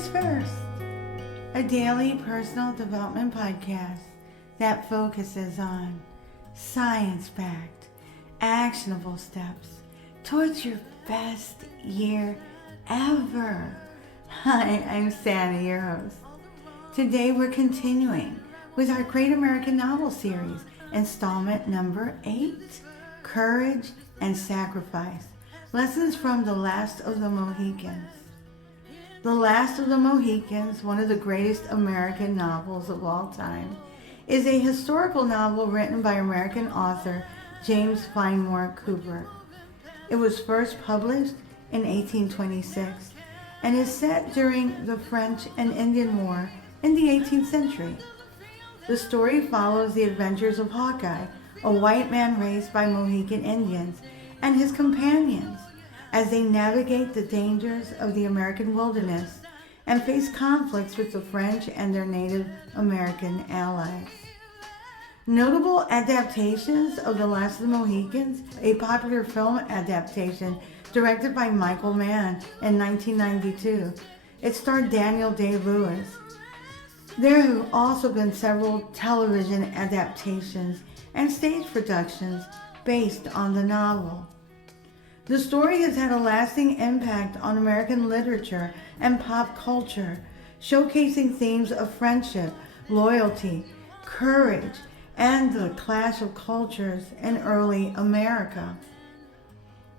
Ladies First, a daily personal development podcast that focuses on science-backed, actionable steps towards your best year ever. Hi, I'm Sandy, your host. Today we're continuing with our Great American Novel Series, installment number 8, Courage and Sacrifice, Lessons from The Last of the Mohicans. The Last of the Mohicans, one of the greatest American novels of all time, is a historical novel written by American author James Fenimore Cooper. It was first published in 1826 and is set during the French and Indian War in the 18th century. The story follows the adventures of Hawkeye, a white man raised by Mohican Indians, and his companions as they navigate the dangers of the American wilderness and face conflicts with the French and their Native American allies. Notable adaptations of The Last of the Mohicans, a popular film adaptation directed by Michael Mann in 1992. It starred Daniel Day-Lewis. There have also been several television adaptations and stage productions based on the novel. The story has had a lasting impact on American literature and pop culture, showcasing themes of friendship, loyalty, courage, and the clash of cultures in early America.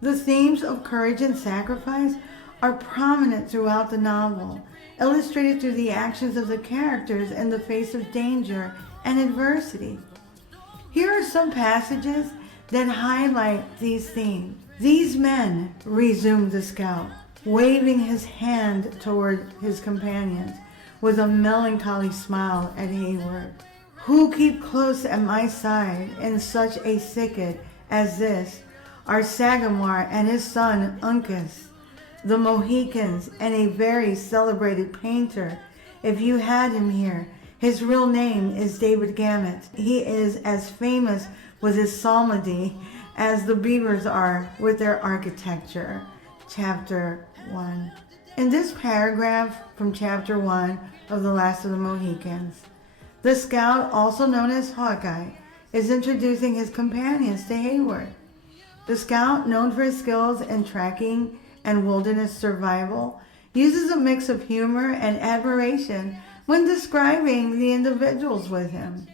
The themes of courage and sacrifice are prominent throughout the novel, illustrated through the actions of the characters in the face of danger and adversity. Here are some passages that highlight these themes. "These men," resumed the scout, waving his hand toward his companions with a melancholy smile at Hayward, "who keep close at my side in such a thicket as this, are Sagamore and his son Uncas, the Mohicans, and a very celebrated painter. If you had him here, his real name is David Gamut. He is as famous with his psalmody as the Beavers are with their architecture." Chapter 1. In this paragraph from Chapter 1 of The Last of the Mohicans, the scout, also known as Hawkeye, is introducing his companions to Hayward. The scout, known for his skills in tracking and wilderness survival, uses a mix of humor and admiration when describing the individuals with him.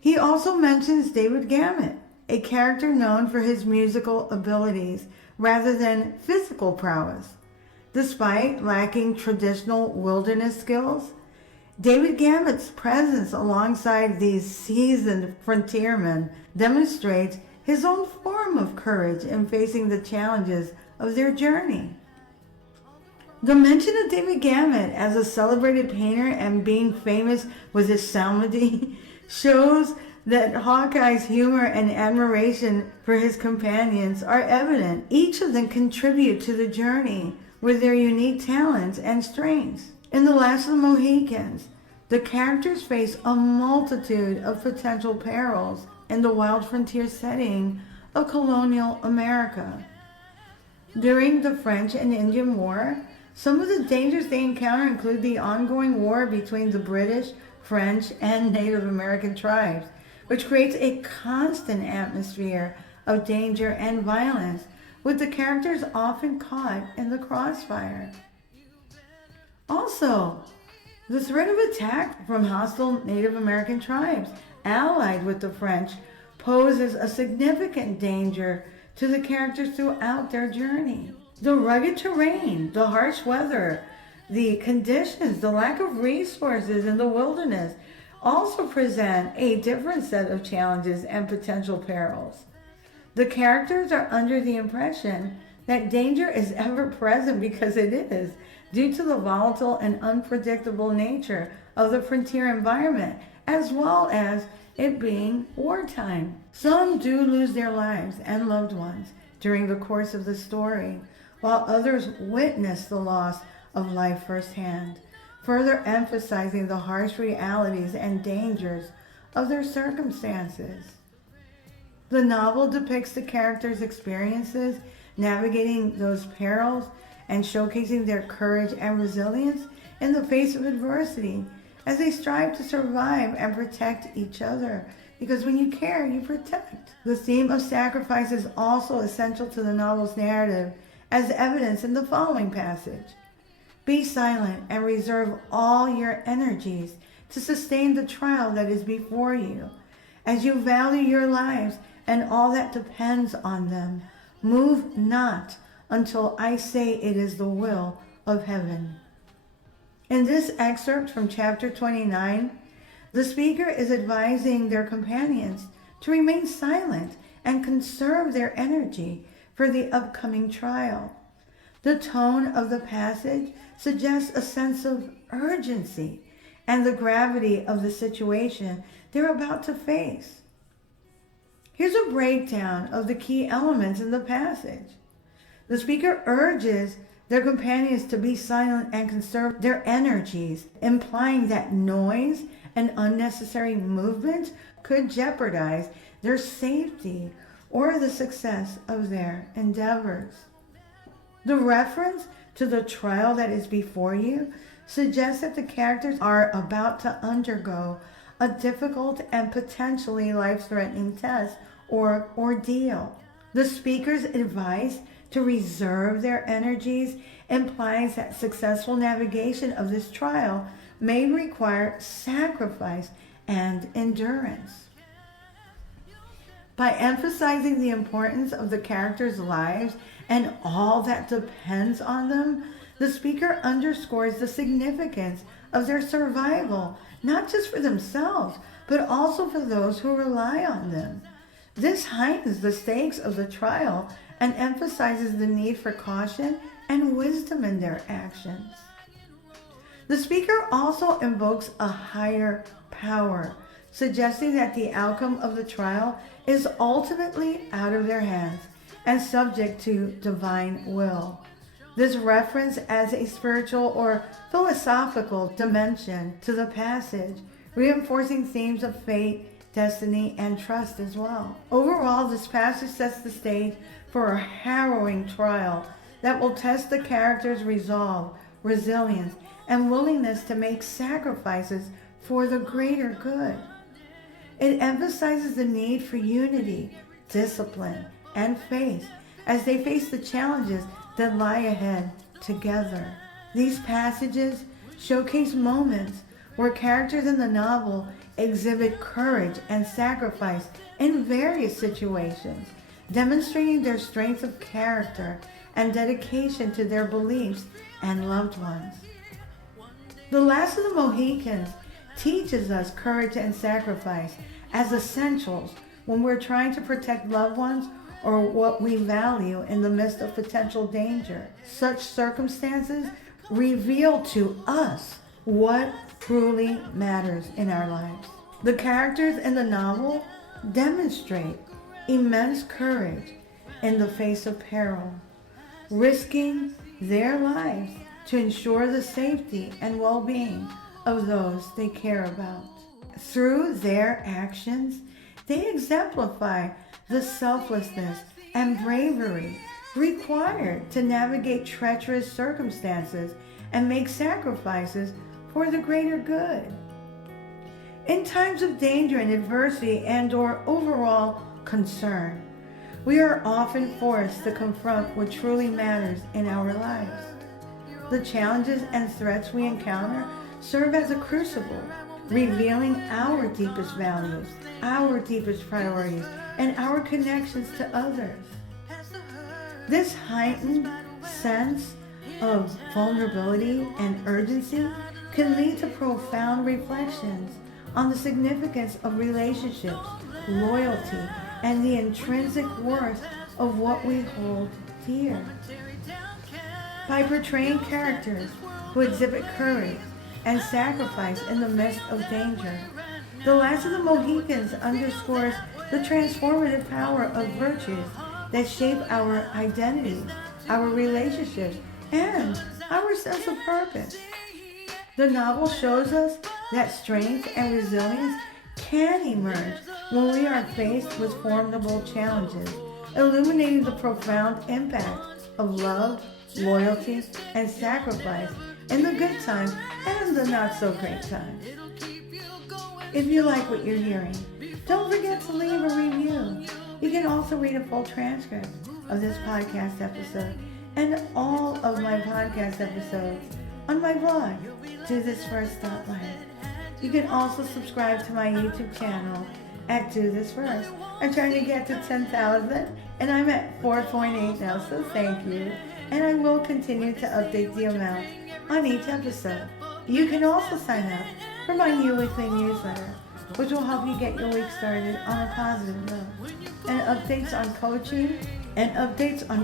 He also mentions David Gamut, a character known for his musical abilities rather than physical prowess. Despite lacking traditional wilderness skills, David Gamut's presence alongside these seasoned frontiermen demonstrates his own form of courage in facing the challenges of their journey. The mention of David Gamut as a celebrated painter and being famous with his psalmody shows that Hawkeye's humor and admiration for his companions are evident. Each of them contribute to the journey with their unique talents and strengths. In The Last of the Mohicans, the characters face a multitude of potential perils in the wild frontier setting of colonial America. During the French and Indian War, some of the dangers they encounter include the ongoing war between the British, French, and Native American tribes, which creates a constant atmosphere of danger and violence, with the characters often caught in the crossfire. Also, the threat of attack from hostile Native American tribes allied with the French poses a significant danger to the characters throughout their journey. The rugged terrain, the harsh weather, the conditions, the lack of resources in the wilderness also present a different set of challenges and potential perils. The characters are under the impression that danger is ever present because it is, due to the volatile and unpredictable nature of the frontier environment, as well as it being wartime. Some do lose their lives and loved ones during the course of the story, while others witness the loss of life firsthand, further emphasizing the harsh realities and dangers of their circumstances. The novel depicts the characters' experiences navigating those perils and showcasing their courage and resilience in the face of adversity as they strive to survive and protect each other. Because when you care, you protect. The theme of sacrifice is also essential to the novel's narrative, as evidenced in the following passage. Be silent and reserve all your energies to sustain the trial that is before you. As you value your lives and all that depends on them, move not until I say it is the will of heaven. In this excerpt from chapter 29, the speaker is advising their companions to remain silent and conserve their energy for the upcoming trial. The tone of the passage suggests a sense of urgency and the gravity of the situation they're about to face. Here's a breakdown of the key elements in the passage. The speaker urges their companions to be silent and conserve their energies, implying that noise and unnecessary movement could jeopardize their safety or the success of their endeavors. The reference to the trial that is before you suggests that the characters are about to undergo a difficult and potentially life-threatening test or ordeal. The speaker's advice to reserve their energies implies that successful navigation of this trial may require sacrifice and endurance. By emphasizing the importance of the characters' lives and all that depends on them, the speaker underscores the significance of their survival, not just for themselves, but also for those who rely on them. This heightens the stakes of the trial and emphasizes the need for caution and wisdom in their actions. The speaker also invokes a higher power, suggesting that the outcome of the trial is ultimately out of their hands and subject to divine will. This reference adds a spiritual or philosophical dimension to the passage, reinforcing themes of fate, destiny, and trust as well. Overall, this passage sets the stage for a harrowing trial that will test the characters' resolve, resilience, and willingness to make sacrifices for the greater good. It emphasizes the need for unity, discipline, and faith as they face the challenges that lie ahead together. These passages showcase moments where characters in the novel exhibit courage and sacrifice in various situations, demonstrating their strength of character and dedication to their beliefs and loved ones. The Last of the Mohicans teaches us courage and sacrifice as essentials when we're trying to protect loved ones or what we value in the midst of potential danger. Such circumstances reveal to us what truly matters in our lives. The characters in the novel demonstrate immense courage in the face of peril, risking their lives to ensure the safety and well-being of those they care about. Through their actions, they exemplify the selflessness and bravery required to navigate treacherous circumstances and make sacrifices for the greater good. In times of danger and adversity and/or overall concern, we are often forced to confront what truly matters in our lives. The challenges and threats we encounter serve as a crucible, revealing our deepest values, our deepest priorities, and our connections to others. This heightened sense of vulnerability and urgency can lead to profound reflections on the significance of relationships, loyalty, and the intrinsic worth of what we hold dear. By portraying characters who exhibit courage and sacrifice in the midst of danger, The Last of the Mohicans underscores the transformative power of virtues that shape our identity, our relationships, and our sense of purpose. The novel shows us that strength and resilience can emerge when we are faced with formidable challenges, illuminating the profound impact of love, loyalty, and sacrifice in the good times and in the not so great times. If you like what you're hearing, don't forget to leave a review. You can also read a full transcript of this podcast episode and all of my podcast episodes on my blog, DoThisFirst.life. You can also subscribe to my YouTube channel at Do This First. I'm trying to get to 10,000 and I'm at 4.8 now, so thank you. And I will continue to update the amount on each episode. You can also sign up for my new weekly newsletter, which will help you get your week started on a positive note. And updates on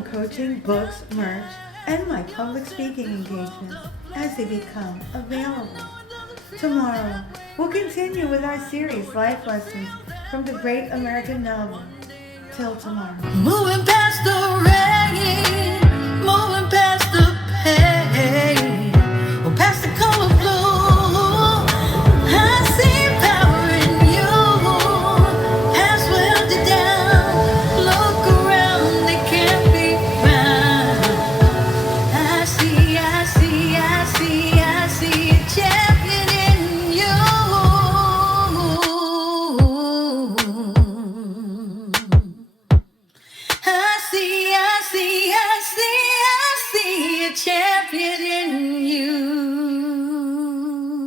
coaching, books, merch, and my public speaking engagements as they become available. Tomorrow, we'll continue with our series, Life Lessons from the Great American Novel. Till tomorrow. Moving past the rain, moving past the pain, or past the color blue. I see power in you. Has welded down. Look around, it can't be found. I see a champion in you. I see a champion